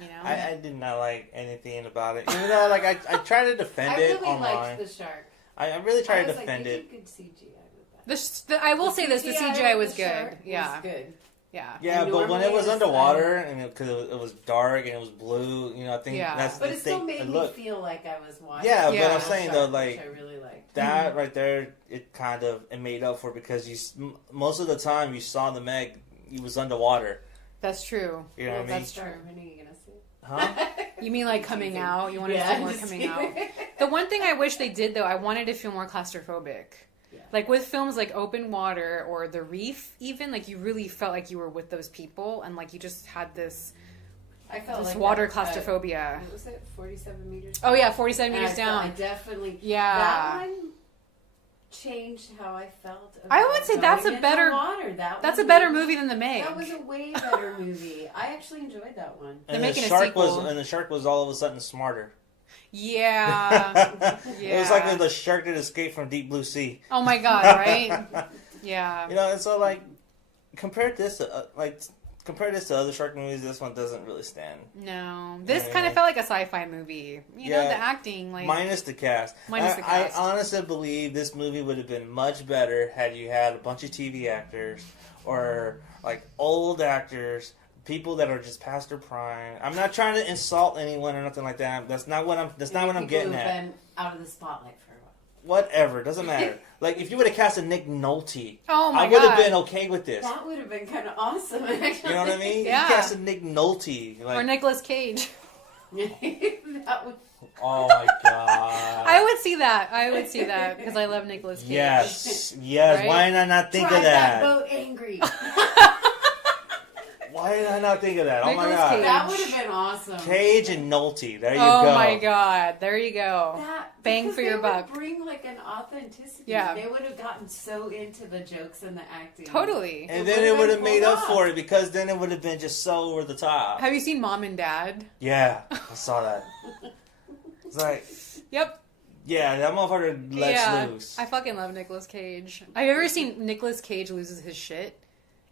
You know? I did not like anything about it. Even though like I try to defend it online. I really liked the shark. I really try to defend it. You could CGI with that. I will say this. The CGI was good. Yeah. Yeah. Was good. Yeah. Yeah, but when Normally it was it's, underwater and because it was dark and it was blue, you know, I think Yeah. that's But the it still thing. made me feel like I was watching. Yeah, Yeah. but I'm saying though, Shark, like which I really liked. that right there, it kind of it made up for it because most of the time you saw the Meg, he was underwater. That's true. You know what I mean? That's true. When are you gonna see it? Huh? You mean like coming out? You wanted to Yeah, see more just coming kidding. out? The one thing I wish they did though, I wanted to feel more claustrophobic. Yeah. Like with films like Open Water or The Reef, even like you really felt like you were with those people and like you just had this I felt like water that, claustrophobia. what was it? 47 meters. Oh yeah, 47 And meters I felt- down. I definitely. Yeah. That one changed how I felt. I about would say going that's a in the better- water. That's a better movie than The Meg. That was a way better movie. I actually enjoyed that one. They're And making the a shark sequel. was all of a sudden smarter. Yeah. It was like the shark that escaped from Deep Blue Sea. Oh my god, right? Yeah. You know, and so like compare this to other shark movies. This one doesn't really stand. No. This Yeah. kind of felt like a sci-fi movie. You know, Yeah. the acting like Minus the cast. Minus the cast. I honestly believe this movie would have been much better had you had a bunch of TV actors or like old actors, people that are just past their prime. I'm not trying to insult anyone or nothing like that. That's not what I'm getting who've at. been out of the spotlight for a while. Whatever, doesn't matter. Like if you would have cast a Nick Nolte, Oh my I would have God. been okay with this. That would have been kind of awesome, actually. You know what I mean? Yeah. You cast a Nick Nolte, like or Nicolas Cage. That would. oh my god. I would see that. I would see that because I love Nicolas Cage. Yes. Right? Why did I not think Drive of that that? boat angry. Why did I not think of that? Oh my Nicolas god. Cage. That would have been awesome. Cage and Nolte. There you Oh go. my god. There you go. That, Bang because for your they buck. Would bring like an authenticity. Yeah. They would have gotten so into the jokes and the acting. Totally. And It then would've it would have been made pulled up off. for it because then it would have been just so over the top. Have you seen Mom and Dad? Yeah, I saw that. It's like, Yep. yeah, that motherfucker lets loose. I fucking love Nicolas Cage. Have you ever seen Nicolas Cage loses his shit?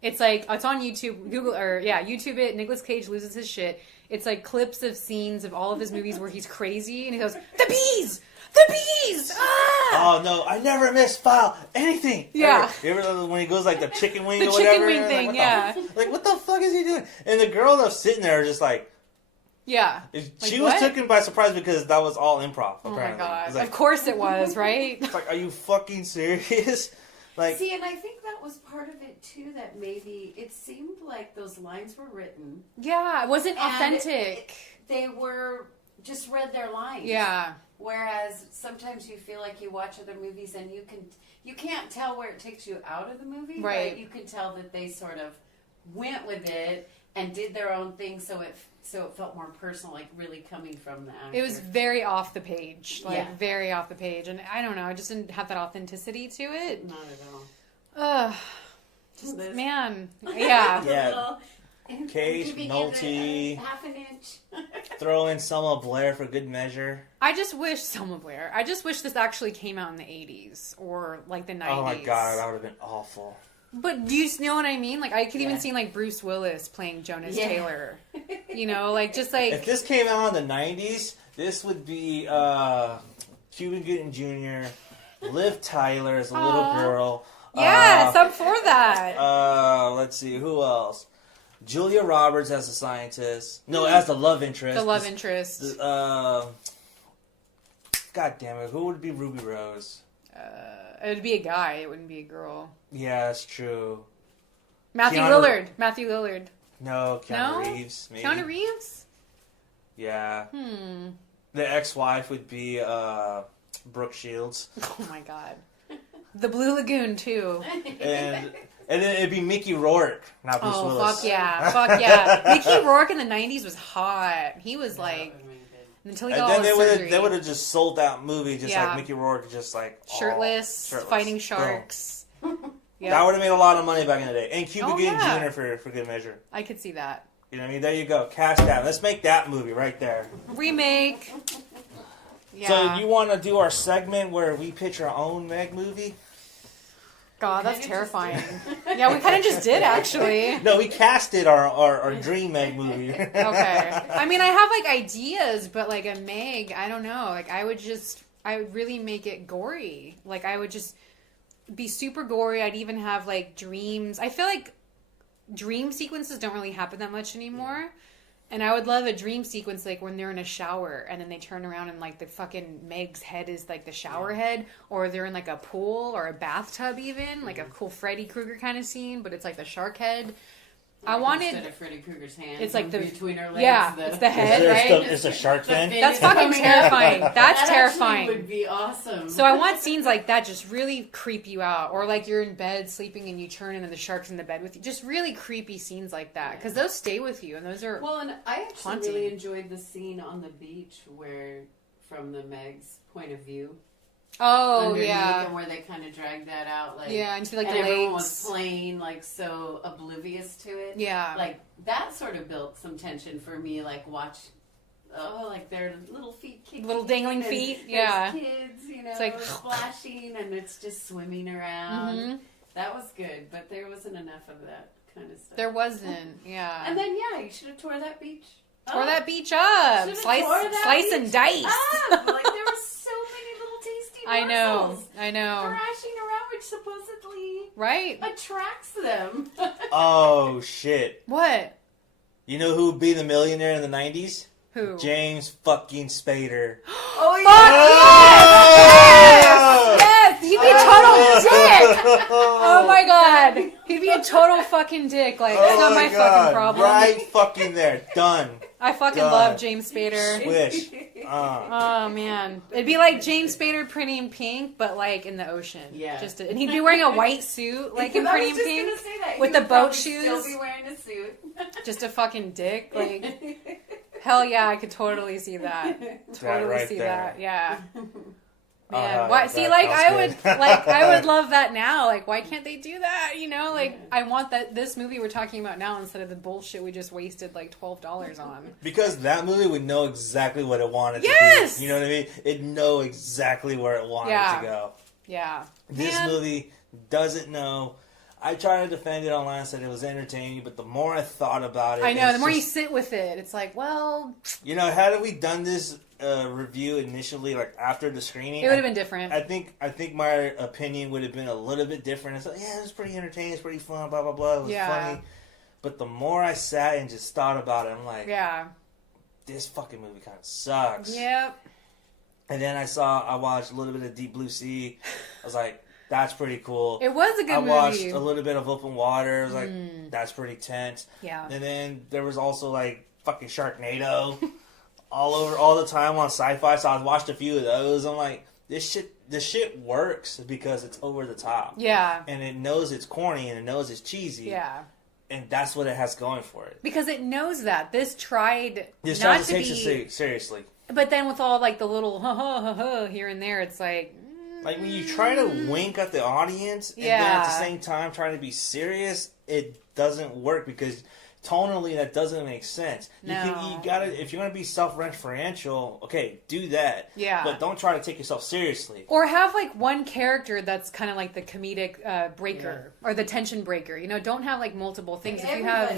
It's like, it's on YouTube, YouTube it, Nicolas Cage loses his shit. It's like clips of scenes of all of his movies where he's crazy and he goes, the bees! The bees! Ah! Oh no, I never misfile anything. Yeah. You ever when he goes like the chicken wing The or chicken whatever? wing Like, thing, what the yeah. Like what the fuck is he doing? And the girl that's sitting there just like Yeah. she Like, was what? taken by surprise because that was all improv. Oh my Apparently, god. It's like, Of course it was, right? it's like, are you fucking serious? Like, See, and I think that was part of it too. That maybe it seemed like those lines were written. Yeah, it wasn't And authentic. They were just read their lines. Yeah. Whereas sometimes you feel like you watch other movies and you can't tell where it takes you out of the movie. Right. But you can tell that they sort of went with it and did their own thing, so it felt more personal, like really coming from the actor. It was very off the page. Like, Yeah. very off the page. And I don't know, I just didn't have that authenticity to it. not at all. Ugh. This- Man. Yeah. Yeah. And Cage, giving it Nolte. a half an inch. throw in Selma Blair for good measure. I just wish Selma Blair. I just wish this actually came out in the 80s or like the 90s. Oh my god, that would have been awful. But do you know what I mean? Like, I could even Yeah. see like Bruce Willis playing Jonas Yeah. Taylor. You know, like just like If this came out in the 90s, this would be Cuba Gooding Jr., Liv Tyler as a little Aw. girl. yes, I'm for that. Let's see, who else? Julia Roberts as the scientist. No, as the love interest. The love interest. God damn it, who would be Ruby Rose? It would be a guy. It wouldn't be a girl. Yeah, that's true. Matthew Keanu- Lillard. Matthew Lillard. No, Keanu No? Reeves. Maybe. Keanu Reeves? Yeah. Hmm. The ex-wife would be Brooke Shields. Oh my god. The Blue Lagoon too. And then it'd be Mickey Rourke, not Bruce Oh Willis. fuck yeah. Fuck yeah. Mickey Rourke in the 90s was hot. He was like until he And got then all his surgery. they would have just sold that movie just Yeah. like Mickey Rourke, just like all shirtless, fighting Boom. sharks. Yep. That would have made a lot of money back in the day. And Cuba Oh, Gooding yeah. Jr. for good measure. I could see that. You know what I mean? There you go. Cast that. Let's make that movie right there. Remake. Yeah. So you want to do our segment where we pitch our own Meg movie? God, that's Kinda just terrifying. Yeah, we kind of just did actually. No, we casted our dream Meg movie. Okay. I mean, I have like ideas, but like a Meg, I don't know. Like I would really make it gory. Like I would just be super gory. I'd even have like dreams. I feel like dream sequences don't really happen that much anymore. And I would love a dream sequence like when they're in a shower and then they turn around and like the fucking Meg's head is like the shower head, or they're in like a pool or a bathtub even, like a cool Freddy Krueger kind of scene, but it's like the shark head. I wanted instead of Freddy Krueger's hand. It's like the between her legs. Yeah, it's the head, right? It's a shark fin. That's fucking terrifying. That's that terrifying. Would be awesome. So I want scenes like that just really creep you out, or like you're in bed sleeping and you turn and then the shark's in the bed with you. Just really creepy scenes like that because those stay with you and those are well. And I actually haunting. really enjoyed the scene on the beach where, from the Meg's point of view. Oh underneath, yeah, and where they kind of dragged that out, like yeah, and see like and the everyone legs. was playing like so oblivious to it. Yeah, like that sort of built some tension for me. Like watch, like their little feet kicking, little dangling and feet. there's Yeah, kids, it's like splashing, and it's just swimming around. Mm-hmm. That was good, but there wasn't enough of that kind of stuff. There wasn't. Yeah, And then you should have tore that beach. tore that beach up, Should've slice tore that slice beach and dice. up. Like there were so many little tasty I know, morsels I know. thrashing around, which supposedly Right? attracts them. Oh shit! What? You know who would be the millionaire in the 90s? Who? James fucking Spader. Oh Fuck yes! He'd be a total dick! Oh my god! He'd be a total fucking dick. Like, it's not my fucking problem. Right fucking there. Done. I fucking Done. love James Spader. Swish. Oh man, it'd be like James Spader, Pretty in Pink, but like in the ocean. Yeah. And he'd be wearing a white suit, like in Pretty in Pink, with the boat shoes. Still be wearing a suit. Just a fucking dick. Like, hell yeah, I could totally see that. Totally right see there. that. Yeah. Man, That sounds good. I would love that now. Like, why can't they do that? You know, like I want this movie we're talking about now instead of the bullshit we just wasted like $12 on. Because that movie would know exactly what it wanted Yes! to do. You know what I mean? It'd know exactly where it wanted Yeah. to go. Yeah. This Man. movie doesn't know. I tried to defend it online, said it was entertaining, but the more I thought about it... I know, it's the more you just- sit with it, it's like, well... You know, had we done this review initially, like after the screening... It would have been different. I think my opinion would have been a little bit different. It's like, yeah, it was pretty entertaining, it's pretty fun, blah, blah, blah. It was funny. But the more I sat and just thought about it, I'm like, Yeah. this fucking movie kind of sucks. Yep. And then I watched a little bit of Deep Blue Sea. I was like, that's pretty cool. It was a good I movie. watched a little bit of Open Water. I was like, that's pretty tense. Yeah. And then there was also like fucking Sharknado all the time on Sci-Fi. So I watched a few of those. I'm like, this shit works because it's over the top. Yeah. And it knows it's corny and it knows it's cheesy. Yeah. And that's what it has going for it. Because it knows that. This tried This not tries to to take be... it seriously. But then with all like the little ha ha ha ha here and there, it's like... Like when you try to wink at the audience and then at the same time trying to be serious, it doesn't work because tonally that doesn't make sense. No. You gotta, if you want to be self-referential, okay, do that. Yeah. But don't try to take yourself seriously. Or have like one character that's kind of like the comedic breaker or the tension breaker. You know, don't have like multiple things. If you have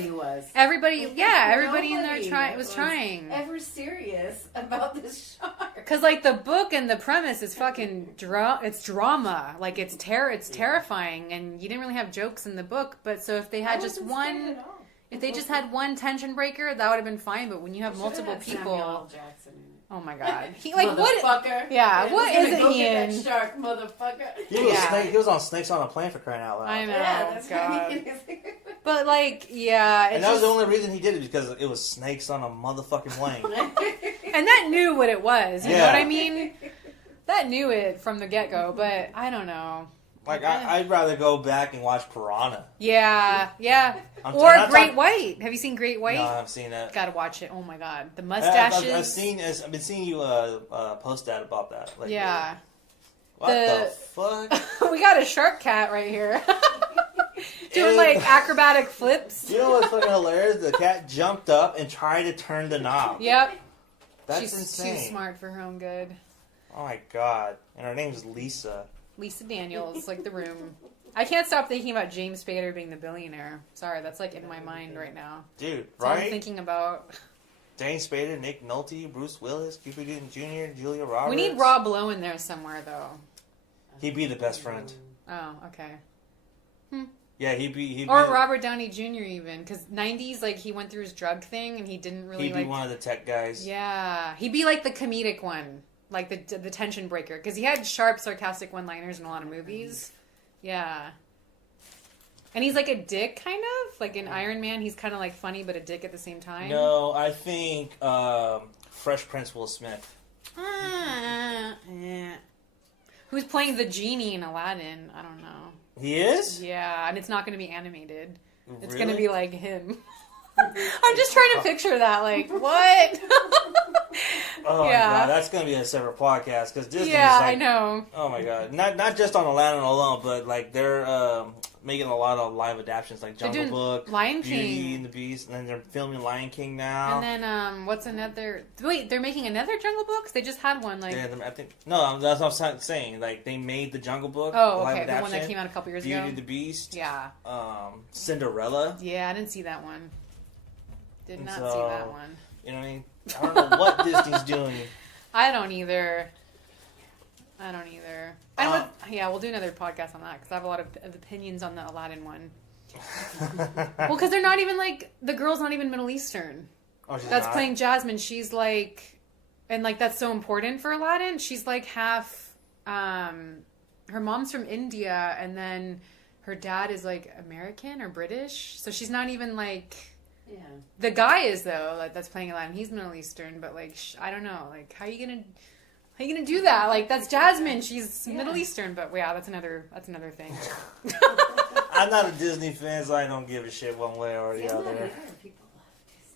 everybody in there was trying. Ever serious about this shark? Because like the book and the premise is fucking it's drama. Like it's terrifying, and you didn't really have jokes in the book. But so if they had just one. If they just had one tension breaker, that would have been fine. But when you have multiple people, Samuel L. Jackson in it. Oh my god, he like what? Motherfucker. Yeah, what We're is gonna it go he get in? that shark, motherfucker. He was on Snakes on a Plane for crying out loud. I know, Yeah, that's God. right. But like, yeah, And that was the only reason he did it because it was snakes on a motherfucking plane. and that knew what it was. You know Yeah. what I mean? That knew it from the get go. But I don't know. Like I'd rather go back and watch Piranha. Yeah. I'm Or not Great White. Have you seen Great White? No, I haven't seen that. Gotta watch it. Oh my god, the mustaches. I've been seeing you post that about that. Like, yeah. What the fuck? We got a shark cat right here. Doing like acrobatic flips. You know what's fucking hilarious? The cat jumped up and tried to turn the knob. Yep. That's She's insane. too smart for her own good. Oh my god. And her name's Lisa. Lisa Daniels, like The Room. I can't stop thinking about James Spader being the billionaire. Sorry, that's like in my mind right now. Dude, That's all I'm right? thinking about. James Spader, Nick Nolte, Bruce Willis, Cuba Gooding Jr., Julia Roberts. We need Rob Lowe in there somewhere, though. He'd be the best friend. Oh, okay. Yeah, he'd be or Robert Downey Jr. even, because 90s, like, he went through his drug thing and he didn't really he'd be one of the tech guys. Yeah, he'd be like the comedic one, like the tension breaker, because he had sharp, sarcastic one-liners in a lot of movies. Yeah. And he's like a dick, kind of. Like in Iron Man, he's kind of like funny, but a dick at the same time. No, I think Fresh Prince Will Smith. Who's playing the genie in Aladdin? I don't know. He is? Yeah, and it's not going to be animated. It's Really? going to be like him. I'm just trying to picture that. Like, what? Oh, Yeah. my God. That's going to be a separate podcast, because Disney's Yeah, like... I know. Oh, my God. Not just on Aladdin alone, but, like, they're making a lot of live adaptions, like Jungle doing Book, Lion Beauty King. and the Beast, and then they're filming Lion King now. And then, what's another... Wait, they're making another Jungle Book? They just had one, like... Yeah, I think... No, that's what I'm saying. Like, they made the Jungle Book Oh, live okay, adaptation. the one that came out a couple years Beauty ago. and the Beast. Yeah. Cinderella. Yeah, I didn't see that one. Did not So, see that one. You know what I mean? I don't know what Disney's doing. I don't either. Yeah, we'll do another podcast on that, because I have a lot of opinions on the Aladdin one. Well, because they're not even, like, the girl's not even Middle Eastern. Oh, she's That's not? playing Jasmine. She's, like, and, like, that's so important for Aladdin. She's, like, half, her mom's from India, and then her dad is, like, American or British. So she's not even, like... Yeah. The guy is, though, like, that's playing Aladdin. He's Middle Eastern, but, like, I don't know. Like, how you gonna do that? Like, that's Jasmine. She's Middle Eastern, but yeah, that's another thing. I'm not a Disney fan, so I don't give a shit one way or the other.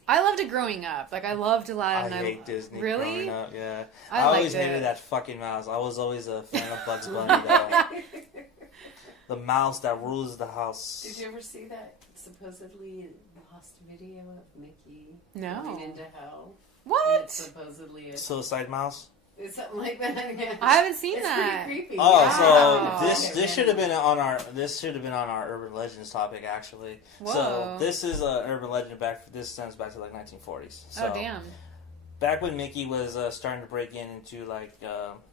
I loved it growing up. Like, I loved Aladdin. I hate Disney Really? growing up, yeah. I I always liked hated it. that fucking mouse. I was always a fan of Bugs Bunny, though. The mouse that rules the house. Did you ever see that supposedly lost video of Mickey No. going into hell? What? It's supposedly Suicide mouse? it's something like that. Yeah. I haven't seen It's that. pretty creepy. Oh, Wow. so this should have been on our urban legends topic, actually. Whoa. So this is a urban legend this stems back to like 1940s. So Oh, damn. back when Mickey was starting to break into like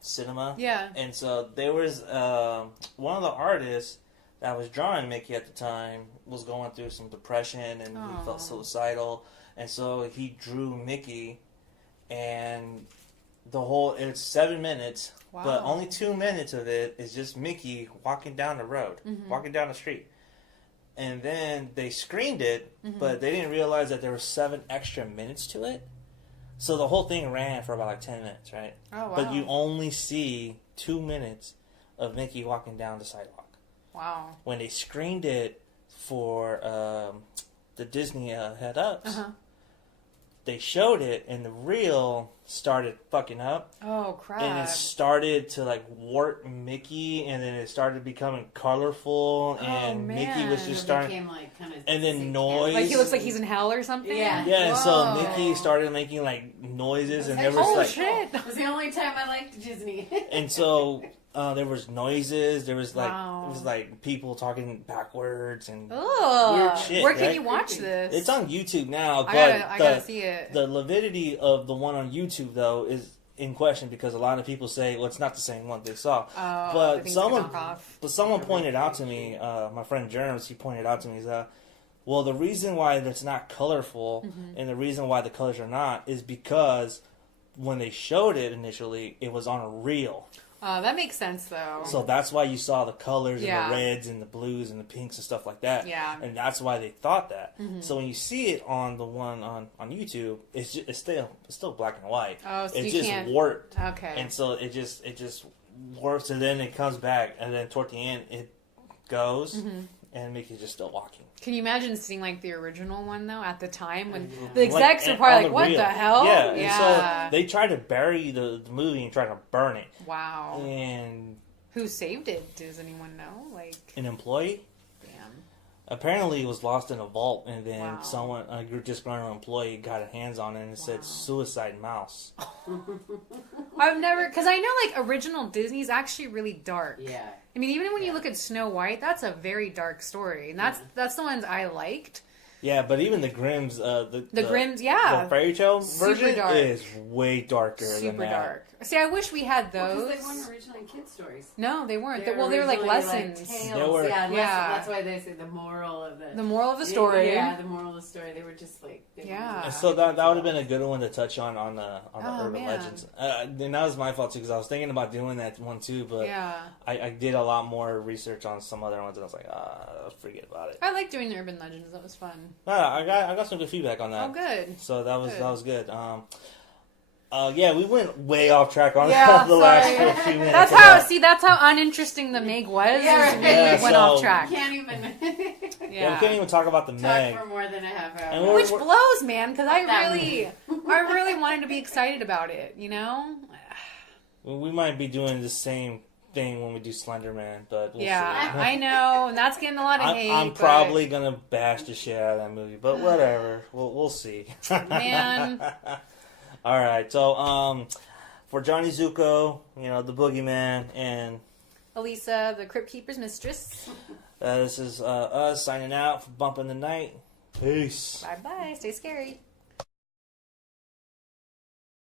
cinema. Yeah. And so there was one of the artists that was drawing Mickey at the time was going through some depression and he felt suicidal. And so he drew Mickey, and it's 7 minutes, Wow. but only 2 minutes of it is just Mickey walking down the road, walking down the street. And then they screened it, but they didn't realize that there were 7 extra minutes to it. So the whole thing ran for about like 10 minutes, right? Oh, wow. But you only see 2 minutes of Mickey walking down the sidewalk. Wow. When they screened it for the Disney Head Ups, they showed it, and the reel started fucking up. Oh, crap. And it started to like warp Mickey, and then it started becoming colorful, and Mickey was man. just It starting. became like kind of And then noise. Like, he looks like he's in hell or something? Yeah. Yeah, and so Whoa. Mickey started making like noises, and there was Oh, like, shit. It was the only time I liked Disney. and so there was noises. There was like Wow. it was like people talking backwards and Ugh. weird shit. Where can right? you watch this? It's on YouTube now, but I gotta see it. the validity of the one on YouTube though is in question because a lot of people say, well, it's not the same one they saw. Oh, I but think it's someone, a knockoff. pointed out to me, my friend Germs, he pointed out to me that, well, the reason why it's not colorful and the reason why the colors are not is because when they showed it initially, it was on a reel. That makes sense, though. So that's why you saw the colors Yeah. and the reds and the blues and the pinks and stuff like that. Yeah. And that's why they thought that. So when you see it on the one on YouTube, it's still black and white. Oh, so it's you just can't... warped. Okay. And so it just works, and then it comes back, and then toward the end it goes, and Mickey's just still walking. Can you imagine seeing, like, the original one, though, at the time? When Yeah. the execs Like, were probably on like, what reel. the hell? Yeah. And so they tried to bury the movie and try to burn it. Wow. And Who saved it? Does anyone know? Like, an employee damn. apparently it was lost in a vault, and then Wow. someone, a disgruntled employee, got a hands on it, and it said "suicide mouse." I've never... Because I know, like, original Disney's actually really dark. Yeah. I mean, even when you look at Snow White, that's a very dark story. And that's the ones I liked. Yeah, but even the Grimm's, the Grimm's, yeah. the fairy tale Super version dark. is way darker than Super that. dark. See, I wish we had Well, those. 'cause they weren't originally kid stories. No, they weren't. They were like originally, lessons. tales. They were- yeah, Yeah. That's why they say the moral of The moral of the story. Yeah, the moral of the story. They were just like. Yeah. And so that would have been a good one to touch on the Oh, urban man. legends. And that was my fault too, because I was thinking about doing that one too, but Yeah. I did a lot more research on some other ones, and I was like, forget about it. I like doing the urban legends. That was fun. I got some good feedback on that. Oh, good. So that was Good. good. Yeah, we went way off track on Yeah, the last sorry. few minutes. That's of how. that. See, that's how uninteresting the MEG was. Yeah, is right. we Yeah, went so- off track. Can't even Yeah, we can't even talk about the MEG. talk for more than a half hour. And we're- Which blows, man, because I That really wanted to be excited about it. You know? We might be doing the same thing when we do Slender Man, but we'll Yeah, see. I know, and that's getting a lot of hate. I'm but- probably gonna bash the shit out of that movie, but whatever. We'll see. Man. All right. So for Johnny Zuko, the Boogeyman, and Elysia, the Crypt Keeper's mistress. this is us signing out for Bump in the Night. Peace. Bye bye. Stay scary.